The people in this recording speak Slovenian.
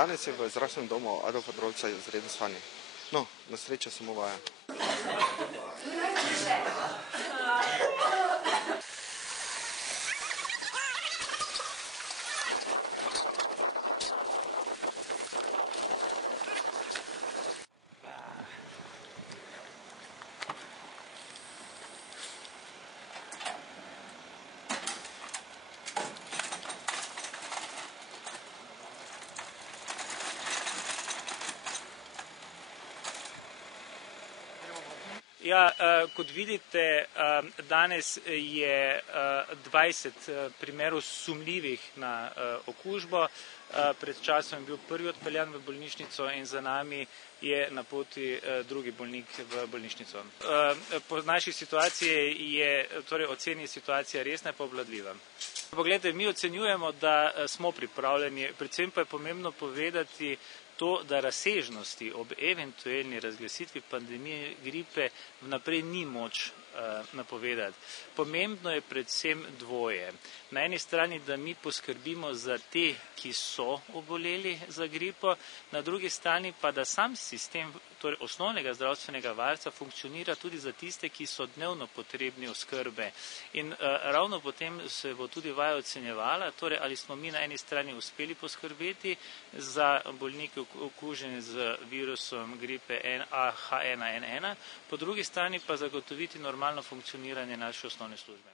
Danes je v zdravstvenem domu Adolfa Drolca izredno stanje. No, na srečo samo vaja. Ja, kot vidite, danes je 20 primerov sumljivih na okužbo. Pred časom je bil prvi odpeljan v bolnišnico in za nami je na poti drugi bolnik v bolnišnico. Po naši situaciji je, torej oceni situacija resna in pa obvladljiva. Poglejte, mi ocenjujemo, da smo pripravljeni, predvsem pa je pomembno povedati to, da razsežnosti ob eventualni razglasitvi pandemije gripe vnaprej ni moč napovedati. Pomembno je predvsem dvoje. Na eni strani, da mi poskrbimo za te, ki so oboleli za gripo, na drugi strani pa, da sam sistem, torej osnovnega zdravstvenega varstva, funkcionira tudi za tiste, ki so dnevno potrebni oskrbe. In ravno potem se bo tudi vaja ocenjevala, torej ali smo mi na eni strani uspeli poskrbeti za bolnike okužene z virusom gripe H1N1, po drugi strani pa zagotoviti normalno funkcioniranje naše osnovne službe.